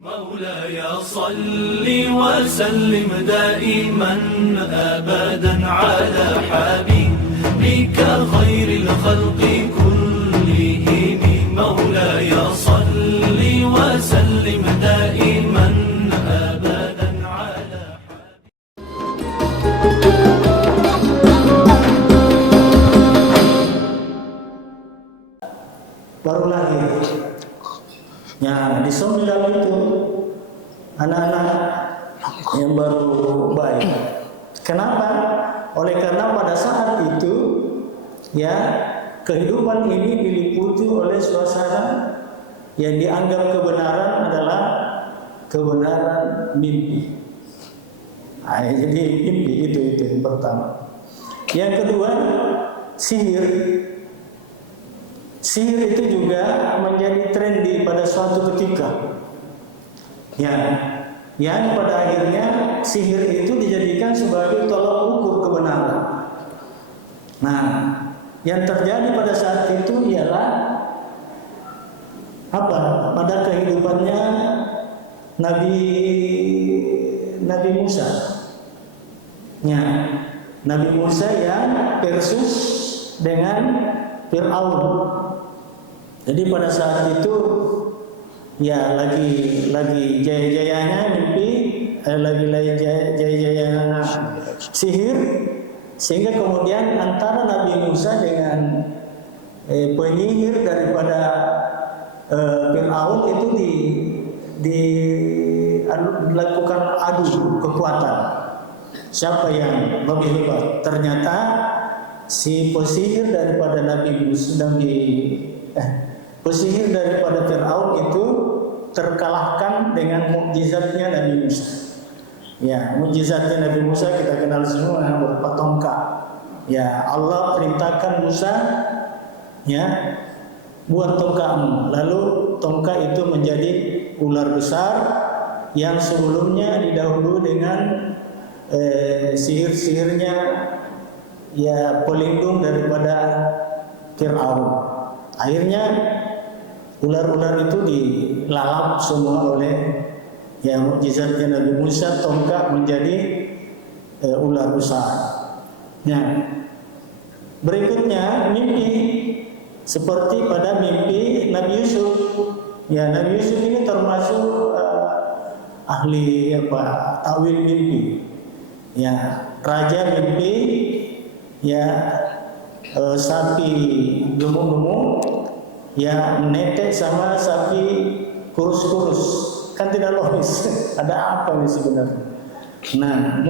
مولاي صل وسلم دائما أبدا على حبيبك خير الخلق كلهم مولاي صل وسلم دائما أبدا على baru lahir. Ya, di Sombilan itu anak-anak yang baru baik. Kenapa? Oleh karena pada saat itu ya kehidupan ini diliputi oleh suasana yang dianggap kebenaran adalah kebenaran mimpi. Nah, jadi mimpi itu yang pertama. Yang kedua, sihir. Sihir itu juga menjadi trendy pada suatu ketika. Ya, yang pada akhirnya sihir itu dijadikan sebagai tolak ukur kebenaran. Nah, yang terjadi pada saat itu ialah apa? Pada kehidupannya Nabi Musa. Ya, Nabi Musa yang versus dengan Fir'aun. Jadi pada saat itu ya lagi jaya-jayanya mimpi, lagi jaya-jayanya sihir, sehingga kemudian antara Nabi Musa dengan penyihir daripada Fir'aun itu dilakukan adu kekuatan. Siapa yang lebih hebat? Ternyata si pesihir daripada pesihir daripada Fir'aun itu terkalahkan dengan mukjizatnya Nabi Musa. Ya, mukjizatnya Nabi Musa kita kenal semua berupa tongkat. Ya, Allah perintahkan Musa, ya, buat tongkatmu. Lalu tongkat itu menjadi ular besar yang sebelumnya didahului dengan sihir-sihirnya ya pelindung daripada Fir'aun. Akhirnya ular-ular itu dilalap semua oleh ya mukjizatnya Nabi Musa, tongkat menjadi ular besar. Nah, berikutnya mimpi seperti pada mimpi Nabi Yusuf. Ya, Nabi Yusuf ini termasuk ahli takwil mimpi. Ya, raja mimpi ya sapi gemuk-gemuk ya menetek sama sapi kurus-kurus, kan tidak logis. Ada apa ini sebenarnya? Nah,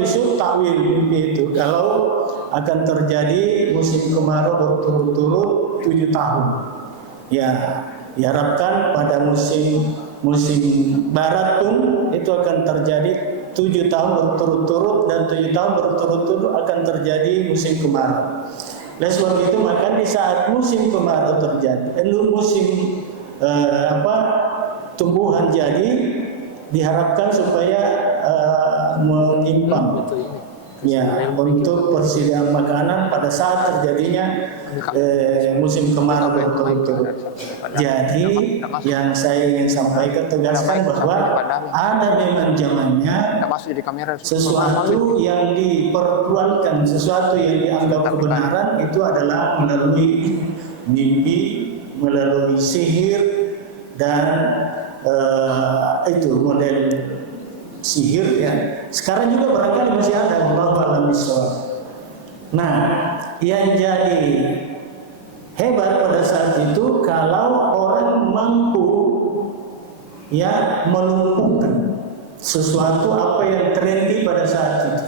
Yusuf takwil mimpi itu kalau akan terjadi musim kemarau berturut-turut 7 tahun. Ya, diharapkan pada musim barat pun itu akan terjadi 7 tahun berturut-turut, dan 7 tahun berturut-turut akan terjadi musim kemarau. Oleh sebab itu maka di saat musim kemarau terjadi, musim tumbuhan jadi, diharapkan supaya menyimpang ya untuk persediaan makanan pada saat terjadinya musim kemarau berturut-turut. Jadi yang saya ingin sampaikan tegaskan bahwa ada memang zamannya sesuatu yang dipertuankan, sesuatu yang dianggap kebenaran itu adalah melalui mimpi, melalui sihir, dan itu model sihir ya. Sekarang juga barangkali masih ada, wallahu a'lam bishawab. Nah, yang jadi hebat pada saat itu kalau orang mampu ya melumpuhkan sesuatu apa yang trendy pada saat itu.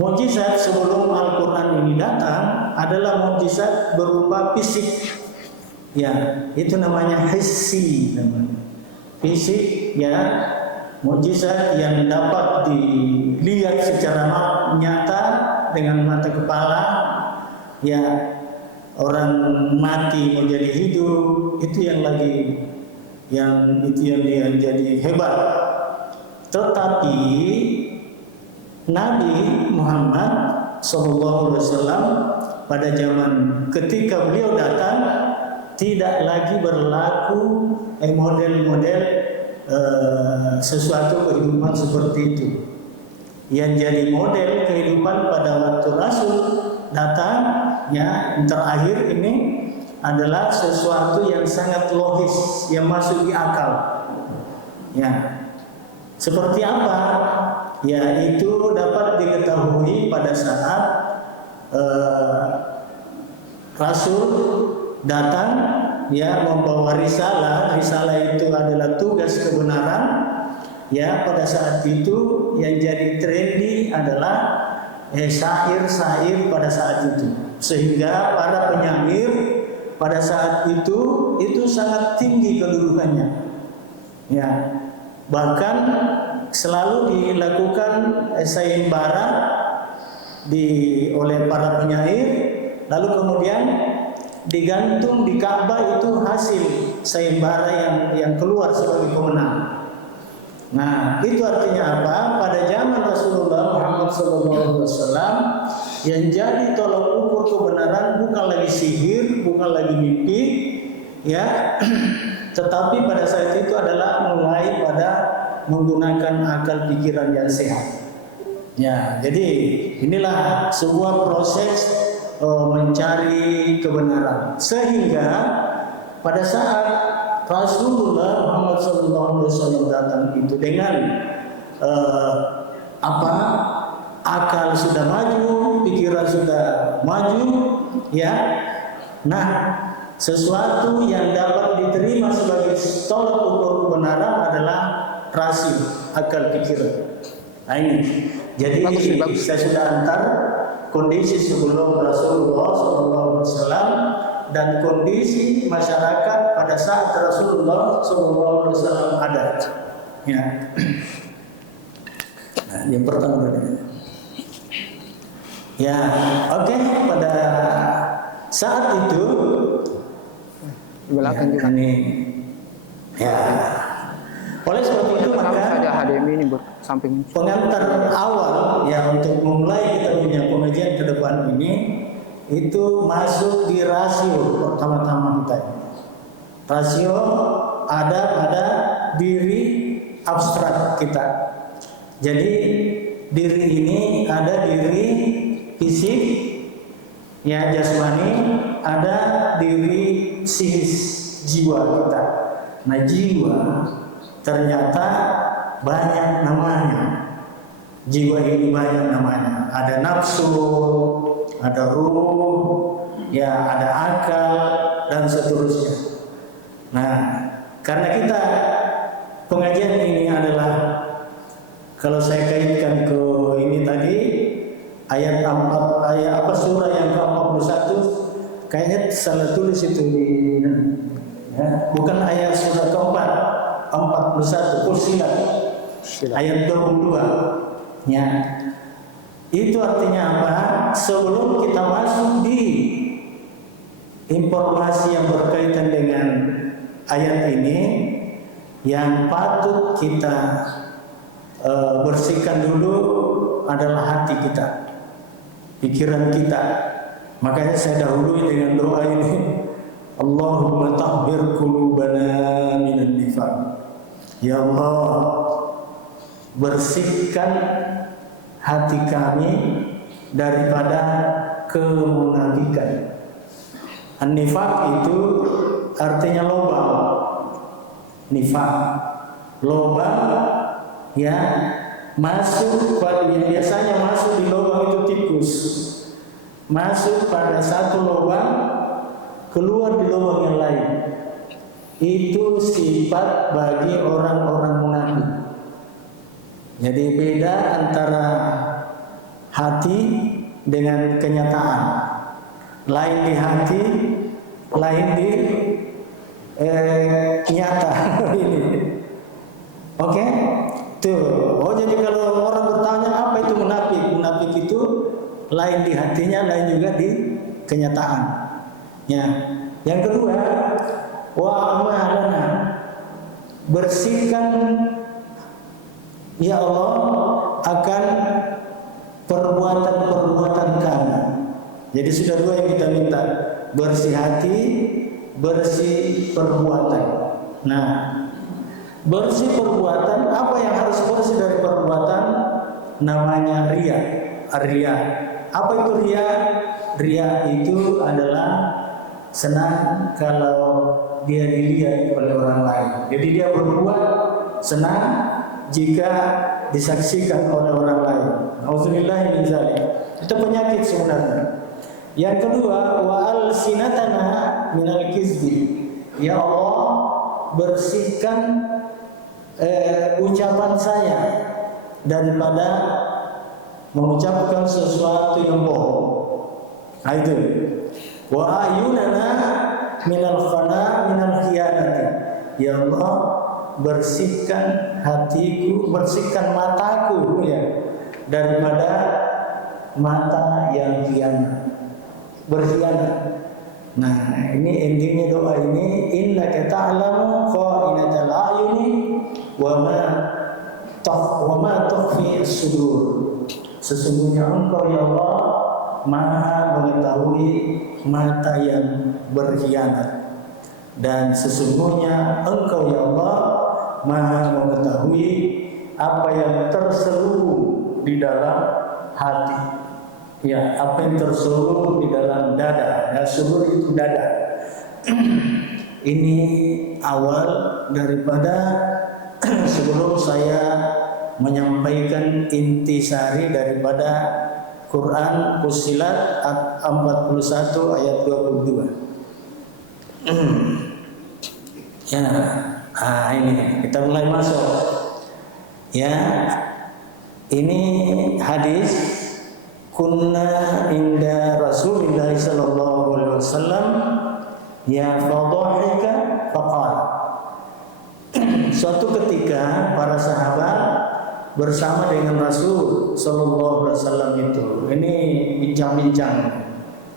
Mukjizat sebelum Al-Quran ini datang adalah mukjizat berupa fisik. Ya, itu namanya hissi namanya. Fisik ya, mukjizat yang dapat dilihat secara nyata dengan mata kepala. Ya, orang mati menjadi hidup, itu yang jadi hebat. Tetapi Nabi Muhammad SAW pada zaman ketika beliau datang tidak lagi berlaku model-model sesuatu kehidupan seperti itu. Yang jadi model kehidupan pada waktu Rasul datang, ya, terakhir ini adalah sesuatu yang sangat logis, yang masuk di akal. Ya, seperti apa? Ya, itu dapat diketahui pada saat Rasul datang, ya, membawa risalah. Risalah itu adalah tugas kebenaran. Ya, pada saat itu yang jadi trendy adalah syair-syair pada saat itu. Sehingga para penyair pada saat itu sangat tinggi kedudukannya. Ya, bahkan selalu dilakukan sayembara oleh para penyair, lalu kemudian digantung di Ka'bah itu hasil sayembara yang keluar sebagai pemenang. Nah, itu artinya apa? Pada zaman Rasulullah Muhammad SAW, yang jadi tolok ukur kebenaran bukan lagi sihir, bukan lagi mimpi, ya, tetapi pada saat itu adalah mulai pada menggunakan akal pikiran yang sehat. Ya, jadi inilah sebuah proses mencari kebenaran, sehingga pada saat Rasulullah Muhammad SAW datang itu dengan akal sudah maju, pikiran sudah maju, ya. Nah, sesuatu yang dapat diterima sebagai tolak ukur kebenaran adalah rasio, akal pikiran. Nah ini, jadi saya sudah antar kondisi sebelum Rasulullah SAW dan kondisi masyarakat pada saat Rasulullah SAW ada. Ya. Nah, yang pertama. Ya, oke. Pada saat itu, belakang juga ini, ya. Oleh sebab itu maka ada HDMI ini samping pengantar awal ya untuk memulai kita punya pengajian ke depan ini itu masuk di rasio pertama-tama kita. Rasio ada pada diri abstrak kita. Jadi diri ini ada diri fisik, ya, jasmani, ada diri psikis, jiwa kita. Nah, jiwa ternyata banyak namanya. Jiwa ini banyak namanya. Ada nafsu, ada ruh, ya, ada akal, dan seterusnya. Nah, karena kita pengajian ini adalah, kalau saya kaitkan ke ini tadi ayat surah yang ke-41, kayaknya salah tulis itu ya, bukan ayat surah ke-4, 41 Fussilat ayat 22. Ya. Itu artinya apa? Sebelum kita masuk di informasi yang berkaitan dengan ayat ini, yang patut kita bersihkan dulu adalah hati kita, pikiran kita. Makanya saya dahului dengan doa ini, Allahumma tahhir qulubana minan nifaq. Ya Allah, bersihkan hati kami daripada kemunafikan. An-nifaq itu artinya lubang. Nifaq, lubang, ya, masuk pada yang biasanya masuk di lubang itu tikus. Masuk pada satu lubang, keluar di lubang yang lain. Itu sifat bagi orang-orang munafik. Jadi beda antara hati dengan kenyataan. Lain di hati, lain di nyata. Ini. Oke? Tuh. Oh, jadi kalau orang bertanya apa itu munafik? Munafik itu lain di hatinya, lain juga di kenyataan. Ya. Yang kedua, wa amalana, bersihkan ya Allah akan perbuatan-perbuatan kami. Jadi sudah dua yang kita minta, bersih hati bersih perbuatan. Nah, bersih perbuatan, apa yang harus bersih dari perbuatan? Namanya ria. Ria. Apa itu ria? Ria itu adalah senang kalau dia dilihat oleh orang lain. Jadi dia berbuat senang jika disaksikan oleh orang lain. Auzubillahi min dzalik. Itu penyakit sebenarnya. Yang kedua, wa alsinatana minal kizbi. Ya Allah, bersihkan ucapan saya daripada mengucapkan sesuatu yang bohong. Nah itu. Wa ayunana minal khana minal khiyanati. Ya Allah, bersihkan hatiku, bersihkan mataku ya daripada mata yang khianat, berkhianat. Nah, ini endingnya doa ini, innaka ta'lamu kha'inatal a'yuni wa ma tukhfi as-sudur. Sesungguhnya Engkau ya Allah Maha mengetahui mata yang berkhianat, dan sesungguhnya Engkau ya Allah Maha mengetahui apa yang terselubung di dalam hati. Ya, apa yang terselubung di dalam dada. Ya, subur itu dada. Ini awal daripada sebelum saya menyampaikan intisari daripada Quran Fussilat 41 ayat 22. Ya, ini kita mulai masuk. Ya, ini hadis. Kunna inda Rasulillah sallallahu alaihi wasallam ya fadhahika faqala. Suatu ketika para sahabat bersama dengan Rasul sallallahu alaihi wasallam itu. Ini bincang-bincang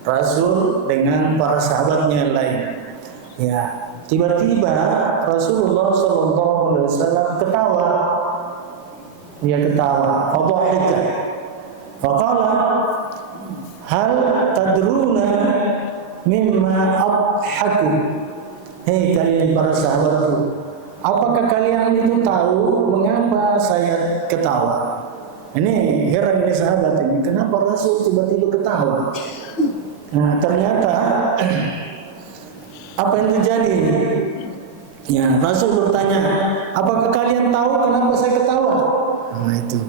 Rasul dengan para sahabatnya yang lain. Ya, tiba-tiba Rasulullah sallallahu alaihi wasallam ketawa. Dia ketawa. Fadhahika. Faqala hal tadruna mimma adhaku. Hei kalian para sahabatku, apakah kalian itu tahu mengapa saya ketawa? Ini heran ini sahabat ini, kenapa Rasul tiba-tiba ketawa? Nah, ternyata apa yang terjadi? Ya, Rasul bertanya, apakah kalian tahu kenapa saya ketawa? Nah, itu.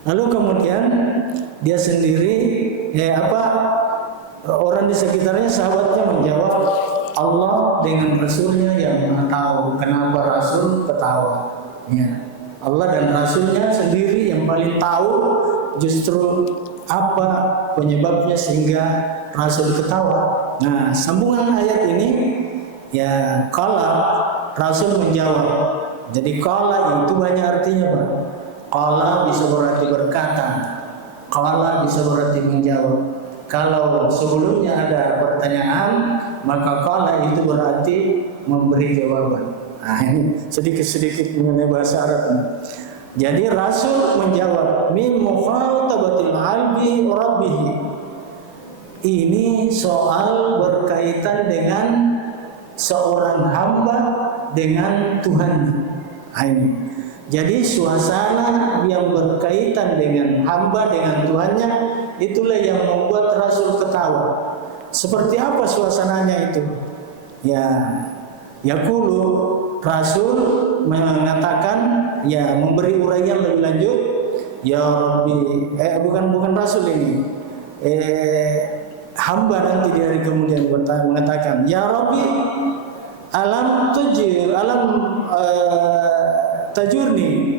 Lalu kemudian dia sendiri, orang di sekitarnya sahabatnya menjawab, Allah dengan Rasulnya yang tahu kenapa Rasul ketawa. Ya, Allah dan Rasulnya sendiri yang paling tahu justru apa penyebabnya sehingga Rasul ketawa. Nah, sambungan ayat ini, ya, qala Rasul menjawab. Jadi qala itu banyak artinya, Pak. Qala bisa berarti berkata, qala bisa berarti menjawab. Kalau sebelumnya ada pertanyaan, maka qala itu berarti memberi jawaban. Nah, ini sedikit-sedikit mengenai bahasa Arab. Jadi Rasul menjawab, min mukhatabatil albi rabbih. Ini soal berkaitan dengan seorang hamba dengan Tuhannya. Nah, ini. Jadi suasana yang berkaitan dengan hamba dengan Tuhannya, itulah yang membuat Rasul ketawa. Seperti apa suasananya itu? Ya, yaqulu Rasul mengatakan, ya, memberi uraian lebih lanjut. Ya Rabbi, bukan Rasul ini. Hamba nanti di hari kemudian mengatakan, ya Rabbi, alam tajurni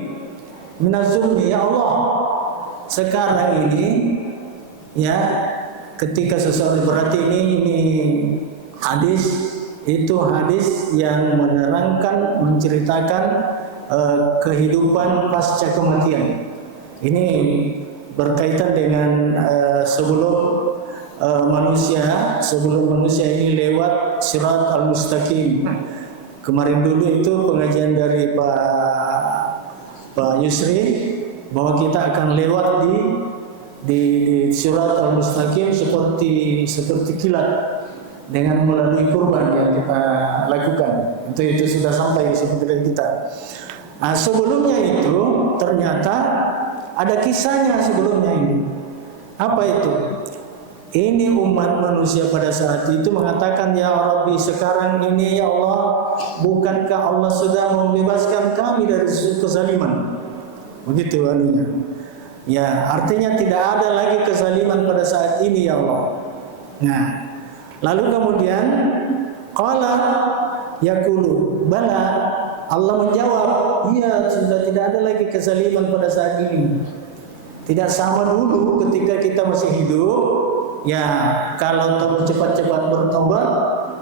minazulmi, ya Allah, sekarang ini, ya, ketika seseorang, berarti ini hadis, itu hadis yang menerangkan, menceritakan kehidupan pasca kematian. Ini berkaitan dengan sebelum manusia ini lewat sirat al-mustaqim. Kemarin dulu itu pengajian dari Pak Yusri bahwa kita akan lewat di sirat al-mustaqim seperti kilat. dengan melalui kurban yang kita lakukan. Itu sudah sampai seperti kita. Nah, sebelumnya itu ternyata ada kisahnya sebelumnya ini. Apa itu? Ini umat manusia pada saat itu mengatakan, ya Rabbi, sekarang ini ya Allah, bukankah Allah sudah membebaskan kami dari kezaliman? Begitu anunya. Ya, artinya tidak ada lagi kezaliman pada saat ini ya Allah. Nah, lalu kemudian qala yaqulu bala, Allah menjawab, iya, sudah tidak ada lagi kezaliman pada saat ini. Tidak sama dulu ketika kita masih hidup. Ya, kalau cepat-cepat bertobat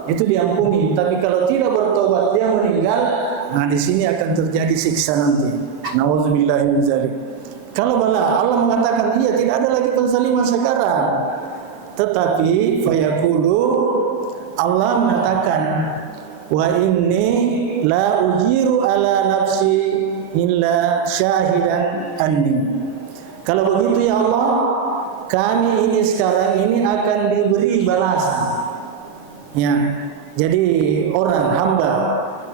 itu diampuni, tapi kalau tidak bertobat dia meninggal, nah di sini akan terjadi siksa nanti. Nauzubillahi min dzalik. Kalau bala, Allah mengatakan iya, tidak ada lagi kezaliman sekarang. Tetapi fayaqulu, Allah mengatakan, wa inni la ujiru ala nafsi illa syahidan anni. Kalau begitu ya Allah, kami ini sekarang ini akan diberi balasan. Ya, jadi orang hamba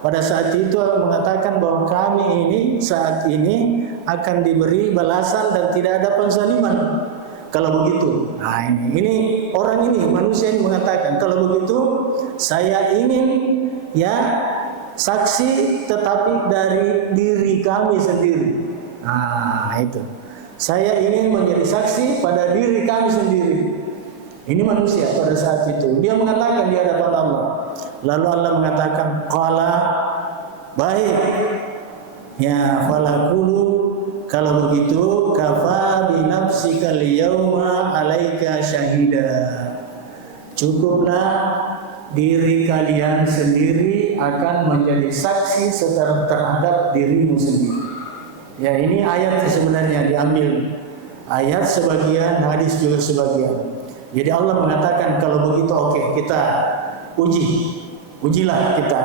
pada saat itu mengatakan bahwa kami ini saat ini akan diberi balasan dan tidak ada penzaliman. Kalau begitu, nah ini orang ini, manusia ini mengatakan, kalau begitu saya ingin ya saksi tetapi dari diri kami sendiri. Nah itu, saya ingin menjadi saksi pada diri kami sendiri. Ini manusia pada saat itu, dia mengatakan di hadapan Allah. Lalu Allah mengatakan, qala, baik, ya falaqulu, kalau begitu kafa bi nafsika al-yawma 'alaika syahida. Cukuplah diri kalian sendiri akan menjadi saksi terhadap dirimu sendiri. Ya, ini ayat sebenarnya diambil ayat sebagian, hadis juga sebagian. Jadi Allah mengatakan kalau begitu oke, kita ujilah kita.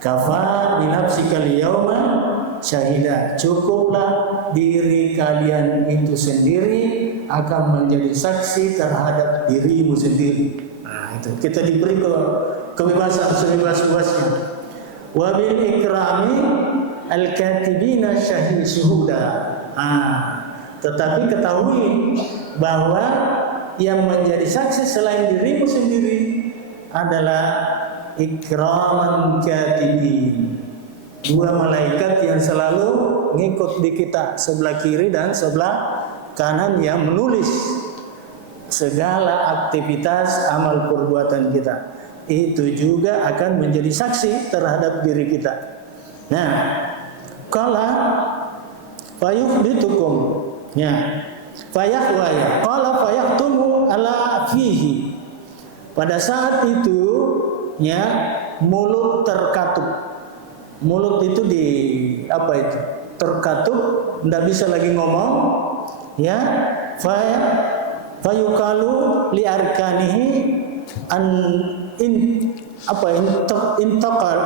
Kafa bi nafsika al-yawma syahida, cukuplah diri kalian itu sendiri akan menjadi saksi terhadap dirimu sendiri. Nah itu, kita diberi kebebasan sebebas-bebasnya. Wa bil ikrami al-katibina syuhuda. Tetapi ketahui bahwa yang menjadi saksi selain dirimu sendiri adalah ikraman katibin, dua malaikat yang selalu ngikut di kita, sebelah kiri dan sebelah kanan, yang menulis segala aktivitas amal perbuatan kita. Itu juga akan menjadi saksi terhadap diri kita. Nah, qala fayukhbitukum, ya, fayahwaya, qala fayahtumu ala fihi. Pada saat itu, ya, mulut terkatup. Mulut itu terkatup, tidak bisa lagi ngomong, ya. Fayukalu li arkanihi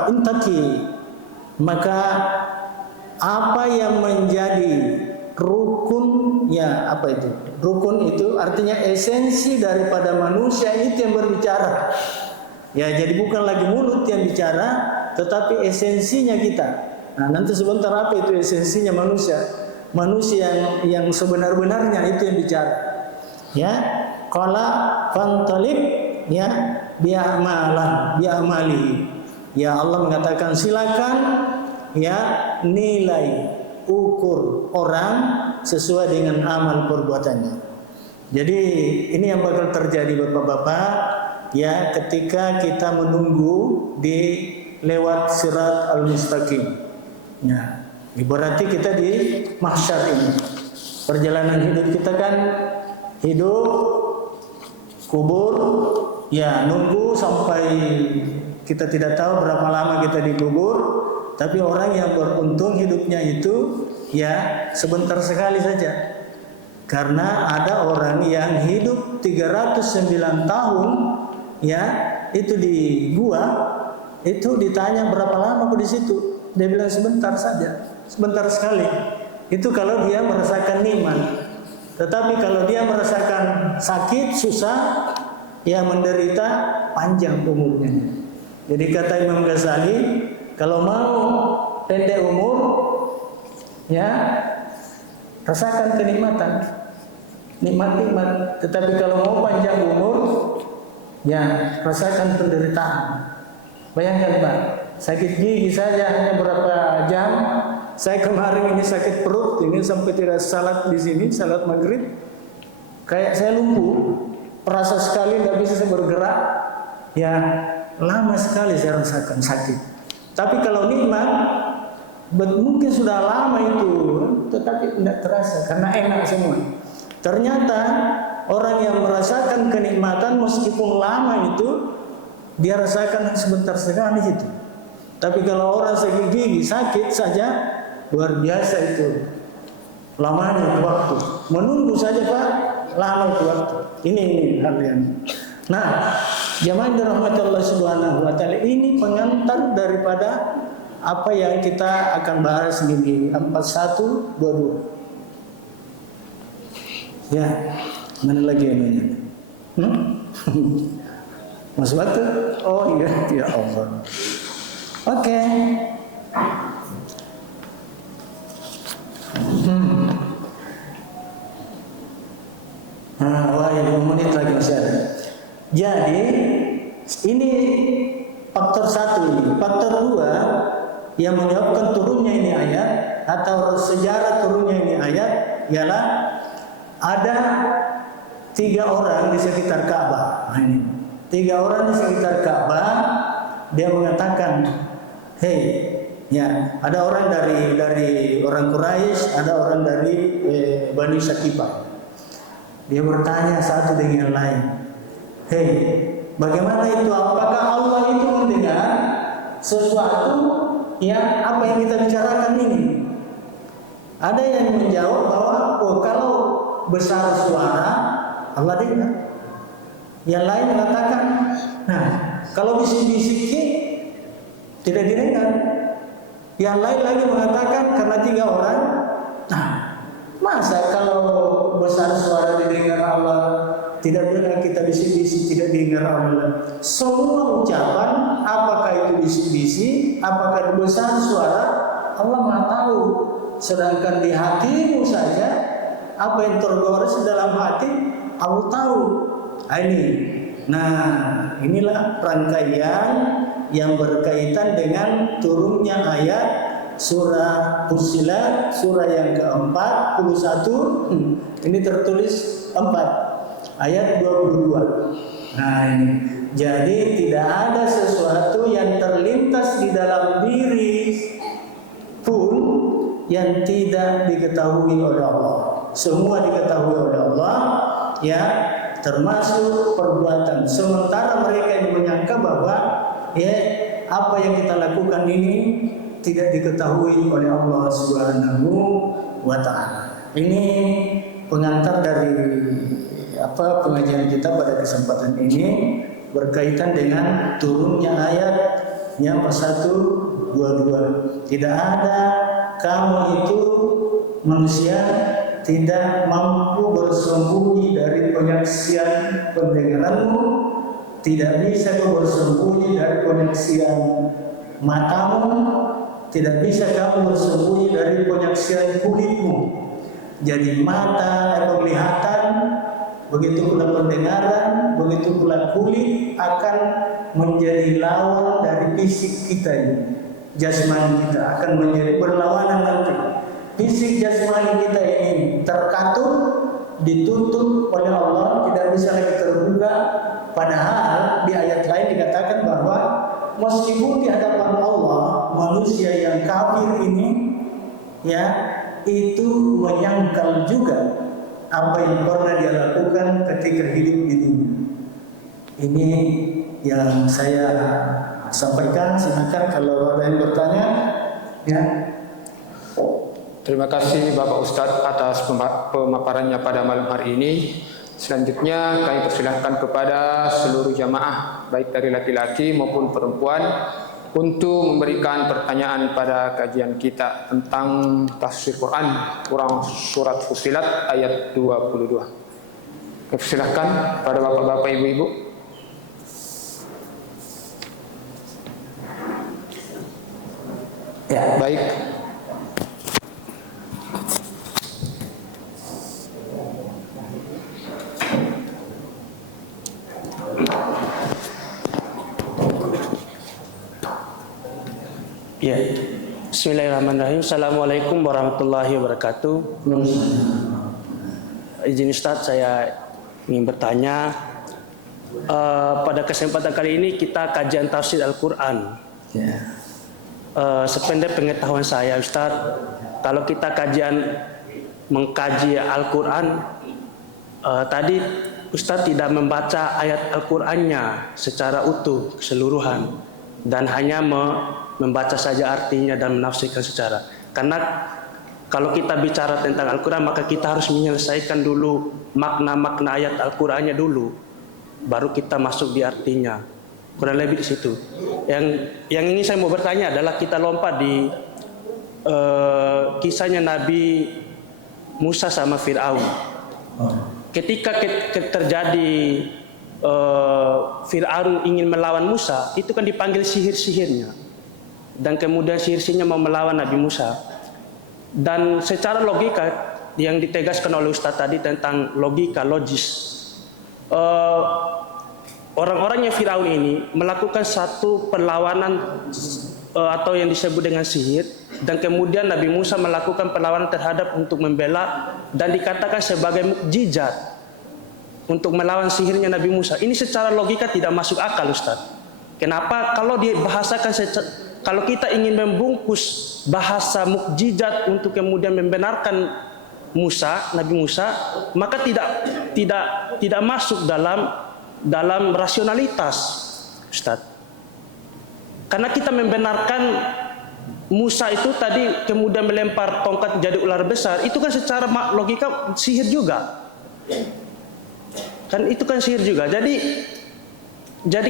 intaki, maka apa yang menjadi rukun, ya, rukun itu artinya esensi daripada manusia itu yang berbicara. Ya, jadi bukan lagi mulut yang bicara, tetapi esensinya kita. Nah, nanti sebentar apa itu esensinya manusia? Manusia yang sebenar-benarnya itu yang bicara. Ya, qala fantalib, ya, bi'amali. Ya, Allah mengatakan silakan, ya, nilai ukur orang sesuai dengan amal perbuatannya. Jadi ini yang bakal terjadi Bapak-bapak, ya, ketika kita menunggu di lewat sirat al-mustaqim. Ya, berarti kita di mahsyar ini. Perjalanan hidup kita kan hidup, kubur, ya, nunggu sampai kita tidak tahu berapa lama kita dikubur. Tapi orang yang beruntung hidupnya itu, ya, sebentar sekali saja. Karena ada orang yang hidup 309 tahun, ya, itu di gua, itu ditanya berapa lama aku di situ, dia bilang sebentar saja, sebentar sekali. Itu kalau dia merasakan nikmat. Tetapi kalau dia merasakan sakit, susah, yang menderita panjang umurnya. Jadi kata Imam Ghazali, kalau mau pendek umur, ya rasakan kenikmatan, nikmat-nikmat. Tetapi kalau mau panjang umur, ya rasakan penderitaan. Bayangkan Pak, sakit gigi saja hanya berapa jam. Saya kemarin ini sakit perut, ini sampai tidak salat di sini, salat maghrib. Kayak saya lumpuh, perasa sekali, tidak bisa saya bergerak. Ya lama sekali saya rasakan sakit. Tapi kalau nikmat, mungkin sudah lama itu, tetapi tidak terasa karena enak semua. Ternyata orang yang merasakan kenikmatan meskipun lama itu, dia rasakan sebentar sekali itu. Tapi kalau orang sakit gigi, sakit saja, luar biasa itu. Lamanya waktu. Menunggu saja Pak, lama itu waktu. Ini hal yang. Nah, jamaah dirahmati Allah Subhanahu wa taala, ini pengantar daripada apa yang kita akan bahas di 4122. Ya, mana lagi ini? Mas Batu? Oh iya, ya Allah. Oke. Wah, 2 menit lagi masih ada. Jadi ini faktor 1 ini. Faktor 2 yang menyebabkan turunnya ini ayat atau sejarah turunnya ini ayat ialah ada 3 orang di sekitar Ka'bah. Nah, ini 3 orang di sekitar Ka'bah, dia mengatakan, "Hei, ya, ada orang dari orang Quraisy, ada orang dari Bani Syakifah." Dia bertanya satu dengan lain, "Hei, bagaimana itu? Apakah Allah itu mendengar sesuatu yang apa yang kita bicarakan ini?" Ada yang menjawab bahwa kalau besar suara Allah dengar. Yang lain mengatakan, nah kalau bisik-bisik tidak didengar. Yang lain lagi mengatakan karena 3 orang, nah masa kalau besar suara didengar Allah, tidak dengar kita bisik-bisik tidak didengar Allah. Semua ucapan, apakah itu bisik-bisik, apakah itu besar suara, Allah Maha tahu. Sedangkan di hatimu saja, apa yang tergores dalam hati, Allah tahu. Nah, inilah rangkaian yang berkaitan dengan turunnya ayat surah Fussilat, surah yang ke-41. Ini tertulis 4 ayat 22. Nah, ini jadi tidak ada sesuatu yang terlintas di dalam diri pun yang tidak diketahui oleh Allah. Semua diketahui oleh Allah, ya, termasuk perbuatan. Sementara mereka yang menyangka bahwa ya apa yang kita lakukan ini tidak diketahui oleh Allah Subhanahu wa taala. Ini pengantar dari pengajian kita pada kesempatan ini berkaitan dengan turunnya ayat yang 122. Tidak ada kamu itu manusia tidak mampu bersembunyi dari penyaksian pendengaranmu, tidak bisa kau bersembunyi dari penyaksian matamu, tidak bisa kamu bersembunyi dari penyaksian kulitmu. Jadi mata penglihatan, begitu pula pendengaran, begitu pula kulit akan menjadi lawan dari fisik kita ini. Jasmani kita akan menjadi berlawanan nanti. Fisik jasmani kita ini terkatur, ditutup oleh Allah, tidak bisa lagi terbuka. Padahal di ayat lain dikatakan bahwa meskipun di hadapan Allah manusia yang kafir ini, ya, itu menyangkal juga apa yang pernah dia lakukan ketika hidup di dunia. Ini yang saya sampaikan. Silakan kalau ada yang bertanya, ya. Terima kasih Bapak Ustadz atas pemaparannya pada malam hari ini. Selanjutnya kami persilahkan kepada seluruh jamaah baik dari laki-laki maupun perempuan untuk memberikan pertanyaan pada kajian kita tentang tafsir Quran surat Fussilat ayat 22. Persilahkan pada bapak-bapak, ibu-ibu. Ya. Baik. Ya. Bismillahirrahmanirrahim. Assalamualaikum warahmatullahi wabarakatuh. Izin Ustaz, saya ingin bertanya. Pada kesempatan kali ini kita kajian tafsir Al-Quran. Ya. Sependek pengetahuan saya, Ustaz, kalau kita mengkaji Al-Quran, tadi Ustaz tidak membaca ayat Al-Qurannya secara utuh, keseluruhan, dan hanya membaca saja artinya dan menafsirkan secara. Karena kalau kita bicara tentang Al-Quran, maka kita harus menyelesaikan dulu makna-makna ayat Al-Qurannya dulu, baru kita masuk di artinya. Kurang lebih di situ. Yang ini saya mau bertanya adalah kita lompat di kisahnya Nabi Musa sama Fir'aun. Ketika terjadi Fir'aun ingin melawan Musa, itu kan dipanggil sihir-sihirnya. Dan kemudian sihir-sihirnya mau melawan Nabi Musa. Dan secara logika yang ditegaskan oleh Ustaz tadi tentang logika, logis, orang-orangnya Fir'aun ini melakukan satu perlawanan atau yang disebut dengan sihir, dan kemudian Nabi Musa melakukan perlawanan terhadap untuk membela, dan dikatakan sebagai mukjizat untuk melawan sihirnya Nabi Musa. Ini secara logika tidak masuk akal, Ustaz. Kenapa? Kalau dibahasakan kalau kita ingin membungkus bahasa mukjizat untuk kemudian membenarkan Nabi Musa, maka tidak masuk dalam rasionalitas, Ustaz. Karena kita membenarkan Musa itu tadi kemudian melempar tongkat jadi ular besar, itu kan secara logika sihir juga. Kan itu kan sihir juga. Jadi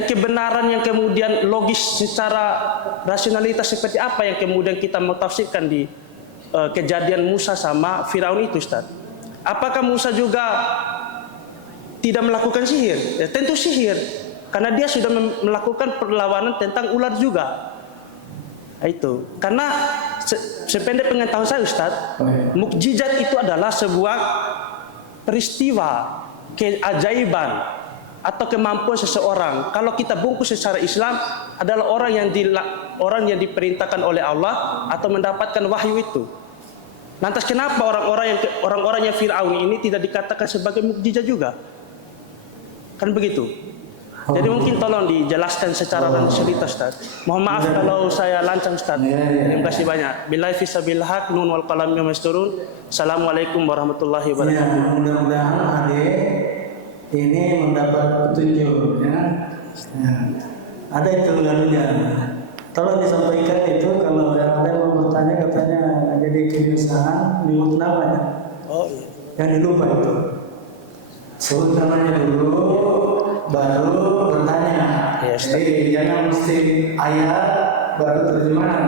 kebenaran yang kemudian logis secara rasionalitas seperti apa yang kemudian kita mau tafsirkan di kejadian Musa sama Firaun itu, Ustaz? Apakah Musa juga tidak melakukan sihir? Ya, tentu sihir, karena dia sudah melakukan perlawanan tentang ular juga. Nah, itu karena sependek pengetahuan saya, Ustaz, mukjizat itu adalah sebuah peristiwa keajaiban atau kemampuan seseorang. Kalau kita bungkus secara Islam adalah orang yang diperintahkan oleh Allah atau mendapatkan wahyu itu. Lantas kenapa orang-orangnya Fir'aun ini tidak dikatakan sebagai mukjizat juga? Kan begitu. Jadi mungkin tolong dijelaskan secara rasionalitas, Ustaz. Mohon maaf kalau saya lancang, Ustaz. Terima kasih banyak. Billahi fisabilillah haq nun wal qalam mimma yasturun. Assalamualaikum warahmatullahi wabarakatuh. Ya, mudah-mudahan adik ini mendapat petunjuk, ya. Ada itu lalunya. Tolong disampaikan itu kalau ada yang mau bertanya, katanya jadi kebiasaan nyebut namanya. Oh iya. Yang dilupa itu. Sebut namanya dulu, baru bertanya. Jadi jangan mesti ayat baru terjemahan.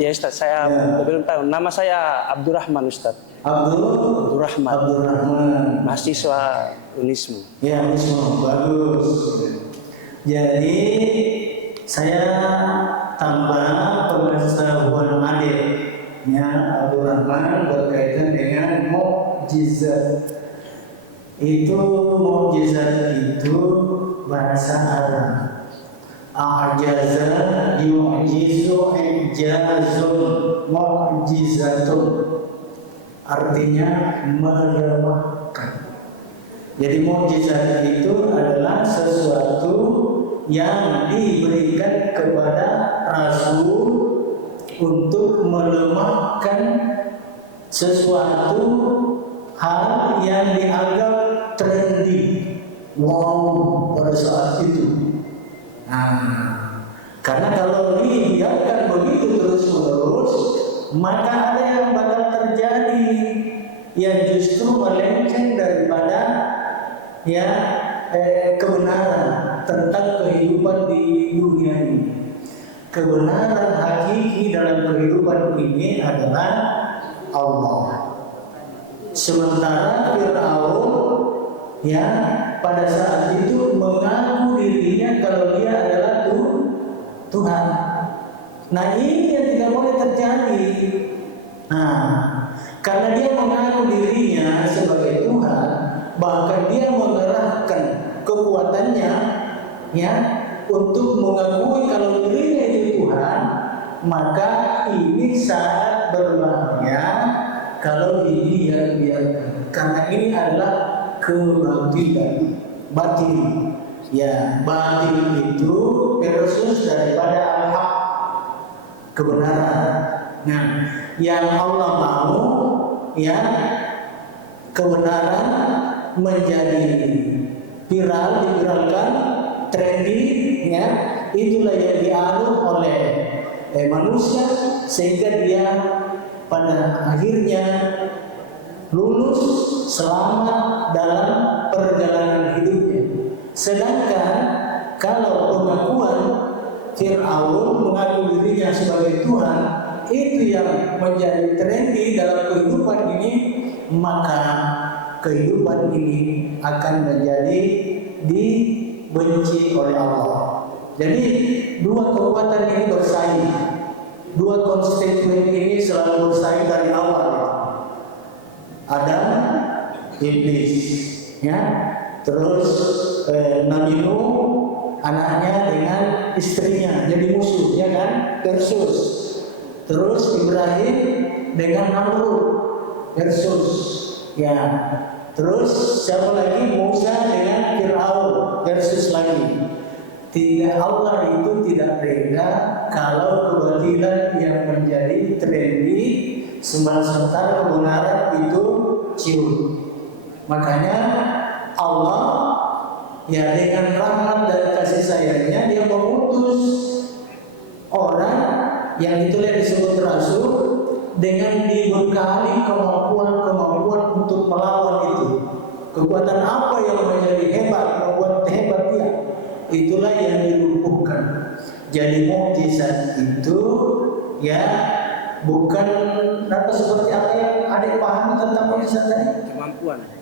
Ya Ustaz, saya belum tahu. Nama saya Abdurrahman, Ustaz. Abdurrahman. Mahasiswa Unismu. Ya, Unismu. Bagus. Jadi saya tambah pengetahuan adik. Ya, Abdurrahman berkaitan dengan mukjizat. Mukjizat itu bahasa Arab. A'jaza yu'jizu i'jazun mu'jizatun, artinya melemahkan. Jadi mukjizat itu adalah sesuatu yang diberikan kepada Rasul untuk melemahkan sesuatu hal yang dianggap trendy, wow pada saat itu. Nah, karena kalau dibiarkan begitu terus-menerus, maka ada yang bakal terjadi yang justru melenceng daripada kebenaran tentang kehidupan di dunia ini. Kebenaran hakiki dalam kehidupan ini adalah Allah. Sementara Fir'aun pada saat itu mengaku dirinya kalau dia adalah Tuhan. Nah ini yang tidak boleh terjadi. Nah, karena dia mengaku dirinya sebagai Tuhan, bahkan dia mengerahkan kekuatannya ya untuk mengakui kalau dirinya itu Tuhan, maka ini sangat berbahaya kalau dibiarkan. Karena ini adalah kebatilan, batil. Ya, batil itu versus daripada al-haq, kebenaran. Nah, yang Allah mau ya kebenaran menjadi viral, diviralkan, trending, ya itulah yang dialih oleh manusia sehingga dia pada akhirnya lulus selamat dalam perjalanan hidupnya. Sedangkan kalau pengakuan Fir'aun mengaku dirinya sebagai Tuhan itu yang menjadi trendy dalam kehidupan ini, maka kehidupan ini akan menjadi dibenci oleh Allah. Jadi dua kekuatan ini bersaing, dua konstituen ini selalu bersaing dari awal. Adam, iblis, ya. Terus Nabi Nuh anaknya dengan istrinya jadi musuh, ya kan? Versus. Terus Ibrahim dengan Namrud versus, ya. Terus siapa lagi? Musa dengan Fir'aun versus lagi. Tidak, Allah itu tidak reda kalau kebatilan yang menjadi trendy sementara kebenaran itu cium. Makanya Allah ya dengan rahmat dan kasih sayangnya dia mengutus orang yang itulah disebut rasul dengan dibekali kemampuan untuk melawan itu. Kekuatan apa yang menjadi hebat, membuat hebat dia? Itulah yang dilumpuhkan. Jadi mukjizat itu ya bukan apa seperti apa yang adik paham tentang mukjizat tadi?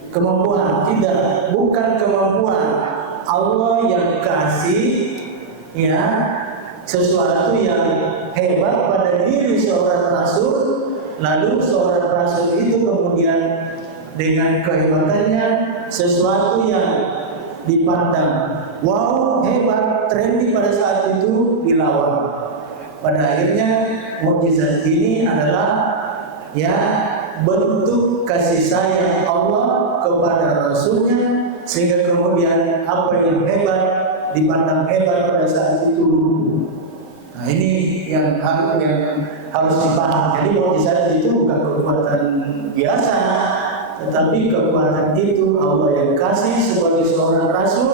Kemampuan tidak, bukan kemampuan. Allah yang kasih ya sesuatu yang hebat pada diri seorang rasul, lalu seorang rasul itu kemudian dengan kehebatannya sesuatu yang dipandang wow hebat, trendy pada saat itu dilawan. Pada akhirnya mukjizat ini adalah ya bentuk kasih sayang Allah kepada Rasulnya, sehingga kemudian apa yang hebat dipandang hebat pada saat itu. Nah ini yang harus dipaham. Jadi mukjizat itu bukan kekuatan biasa, tetapi kekuatan itu Allah yang kasih sebagai seorang rasul,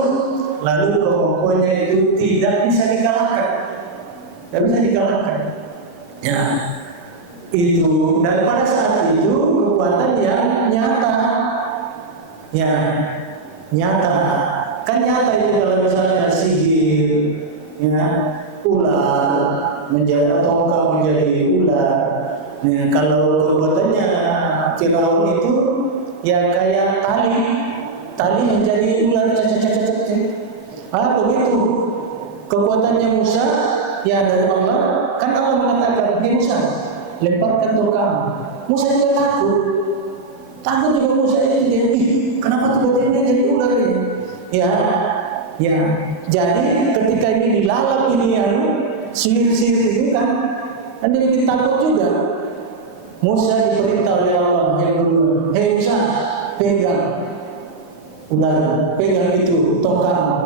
lalu kemampuannya itu tidak bisa dikalahkan, tidak bisa dikalahkan. Ya, itu dan pada saat itu kekuatan yang nyata, ya nyata, kan nyata itu kalau misalnya sihir, ya ular menjadi tongkat menjadi ular. Nah, kalau kekuatannya Firaun itu ya kayak tali menjadi ular, begitu. Kekuatannya Musa ya dari Allah, kan Allah mengatakan, "Hei Musa, lemparkan tongkatmu." Musa juga takut juga Musa itu dia, kenapa tiba-tiba jadi ular ini? Ya. Jadi ketika ini dilalap ini sihir-sihir itu kan dia bikin takut juga. Musa diperintah oleh Allah yang kedua, "Hei Musa, pegang ular, pegang itu tongkatmu."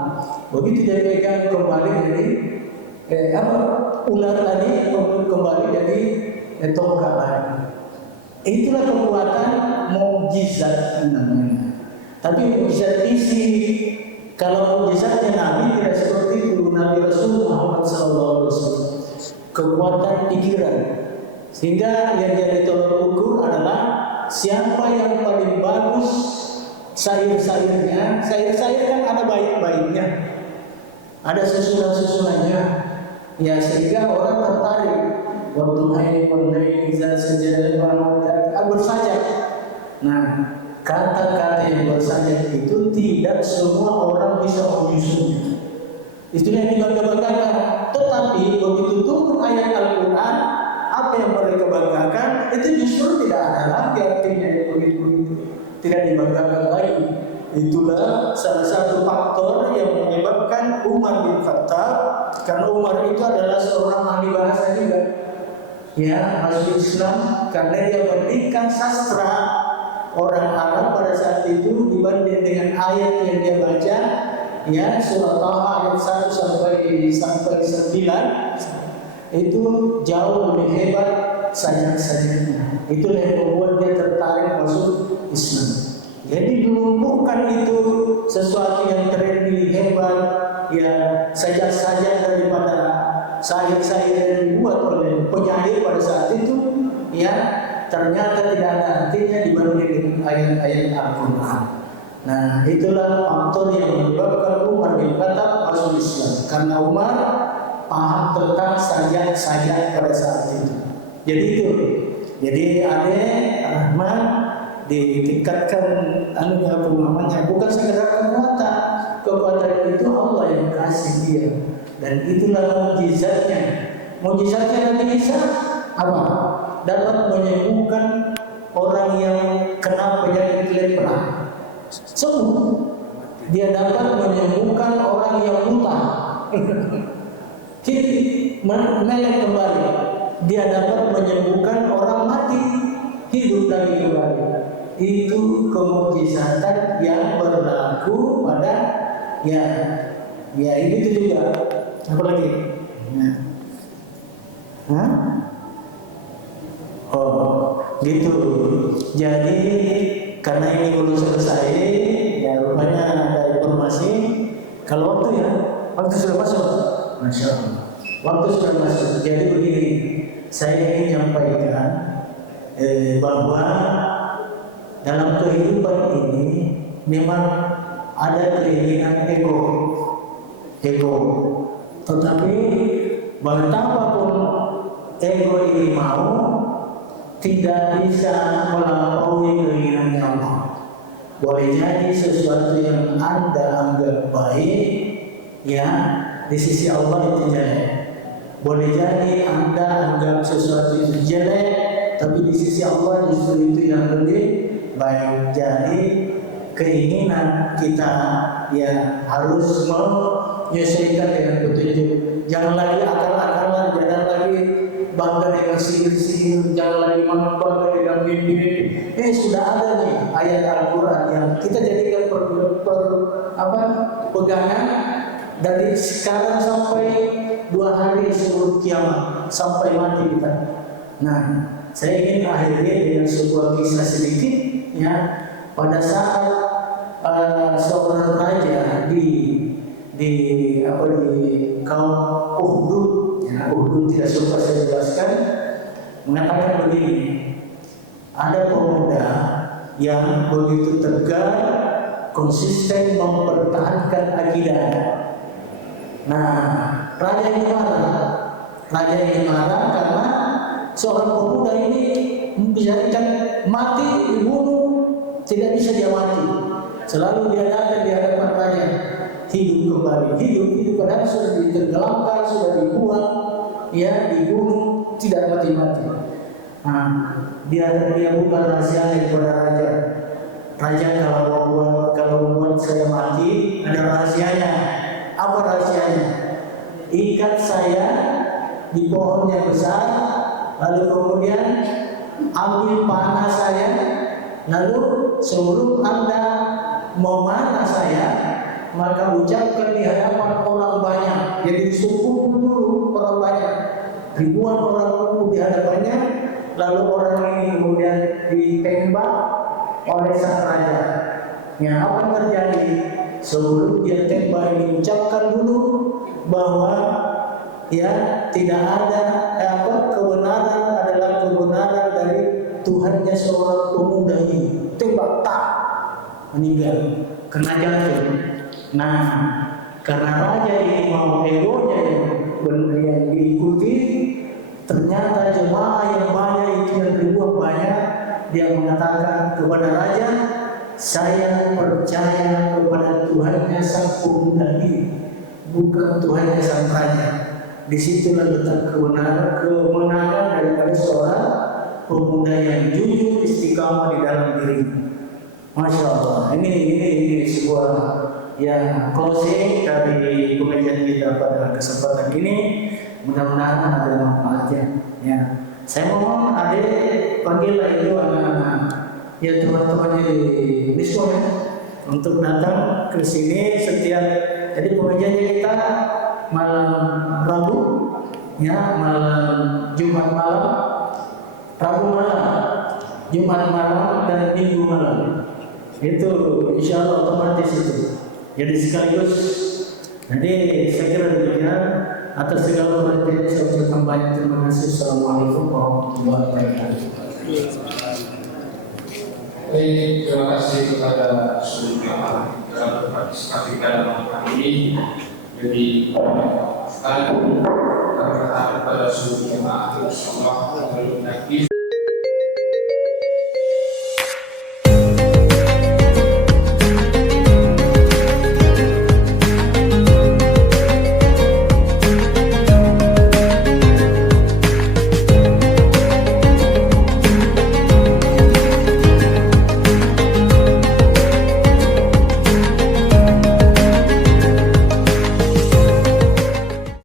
Begitu dia pegang kembali jadi ular tadi kembali jadi tongkat lagi. Itulah kekuatan mukjizat namanya. Tapi mukjizat isi, kalau mukjizatnya Nabi tidak seperti itu. Nabi Rasul Muhammad SAW kekuatan pikiran, sehingga yang jadi tolak ukur adalah siapa yang paling bagus syair-syairnya. Syair-syair kan ada baik-baiknya, ada susunan-susunannya, ya sehingga orang tertarik. Waktu hari mulai sejajar bersajak. Nah, kata-kata yang bersajak itu tidak semua orang bisa menyusunnya. Istilah yang dibangga-banggakan. Tetapi Tetapi begitu turun ayat Al-Quran, apa yang mereka banggakan itu justru tidak ada lagi artinya begitu, tidak dibanggakan lagi. Itulah salah satu faktor yang menyebabkan Umar bin Khattab, karena Umar itu adalah seorang ahli bahasa juga, ya, masuk Islam karena dia bandingkan sastra orang Arab pada saat itu dibanding dengan ayat yang dia baca, ya, surah Taha ayat 1 sampai 9 itu jauh lebih hebat sajak-sajaknya. Itulah yang membuat dia tertarik masuk Islam. Jadi dilumpuhkan itu sesuatu yang trendy hebat, ya, sajak-sajak daripada syair-syair yang dibuat oleh penyair pada saat itu, ya, ternyata tidak ada artinya dibanding dengan ayat-ayat Al-Quran. Nah, itulah faktor yang menyebabkan Umar bin Khattab masuk Islam, karena Umar paham tentang sajak-sajak pada saat itu. Jadi itu. Jadi Ade Rahman ditingkatkan pemahamannya, bukan sekedar kekuatan itu Allah yang kasih dia, dan itulah mukjizatnya. Mukjizatnya Nabi Isa apa? Dapat menyembuhkan orang yang kena penyakit lepra, sembuh. Dia dapat menyembuhkan orang yang buta, melek kembali. Dia dapat menyembuhkan orang mati, hidup lagi kembali. Itu kemukjizatan yang berlaku pada, ya, itu juga. Apa lagi? Nah. Hah? Oh, gitu. Jadi karena ini belum selesai, ya rupanya ada informasi. Kalau waktu sudah masuk, Masya Allah. Waktu sudah masuk. Jadi begini, saya ingin menyampaikan bahwa dalam kehidupan ini memang ada keinginan ego. Tetapi betapapun ego ini mau, tidak bisa melampaui keinginan Allah. Boleh jadi sesuatu yang Anda anggap baik, ya, di sisi Allah itu jelek. Boleh jadi Anda anggap sesuatu itu jelek, tapi di sisi Allah justru itu yang lebih baik. Jadi keinginan kita, ya, harus menyesuaikan dengan petunjuk. Jangan lagi akal-akalan, jangan lagi bangga dengan sihir-sihir, jangan lagi bangga dengan mimpi. Sudah ada nih ayat Al-Quran yang kita jadikan pegangan dari sekarang sampai 2 hari sebelum kiamat, sampai mati kita. Nah, saya ingin akhiri dengan sebuah kisah sedikit, ya. Pada saat seorang raja di kaum Uhdud, ya, Uhdud tidak sempat saya jelaskan, mengatakan begini: ada pemuda yang begitu tegar, konsisten mempertahankan akidah. Nah, raja ini marah karena seorang pemuda ini membicarakan mati, dibunuh, tidak bisa dia mati. Selalu dia datang di hadapan raja, hidup kembali, hidup padahal sudah ditenggelamkan, sudah dibuang, ya, dibunuh, tidak mati-mati. Nah, dia bukan rahasia kepada raja. Raja kalau membuat saya mati, ada rahasianya. Apa rahasianya? Ikat saya di pohon yang besar, lalu kemudian ambil panah saya, lalu sebelum Anda memanah saya, maka ucapkan di hadapan orang banyak. Jadi disumpul dulu orang banyak, ribuan orang kumpul di hadapannya, lalu orang ini kemudian ditembak oleh sang raja. Ya, apa yang terjadi? Sebelum dia tembak ini, ucapkan dulu bahwa, ya, tidak ada kebenaran adalah kebenaran dari Tuhannya seorang pemuda ini. Tembak, tak, meninggal, kena jantung. Nah, karena raja ini mau egonya yang diikuti, ternyata jemaah yang banyak itu yang ribuan banyak, dia mengatakan kepada raja, saya percaya kepada Tuhannya sang pemuda ini, bukan Tuhannya sang raja. disitulah letak kemenangan daripada seorang pemuda yang jujur istiqamah di dalam dirinya. Masya Allah. Ini sebuah yang closing dari pengajian kita pada kesempatan ini. Mudah-mudahan ada manfaatnya. Ya, saya mohon adik panggillah itu anak-anak ya teman-temannya di Wisma ya, untuk datang ke sini setiap. Jadi pengajiannya kita malam Rabu, ya malam Jumat malam, Rabu malam, Jumat malam dan Minggu malam. Itu insya Allah otomatis itu. Jadi sekaligus. Jadi saya kira demikian. Atas segala perhatian saya ucapkan banyak terima kasih. Assalamualaikum warahmatullahi wabarakatuh. Baik, terima kasih kepada seluruh jamaah dalam berpartisipasi dalam acara ini. Jadi sekali kami berharap kepada seluruh jamaah insyaallah selalu aktif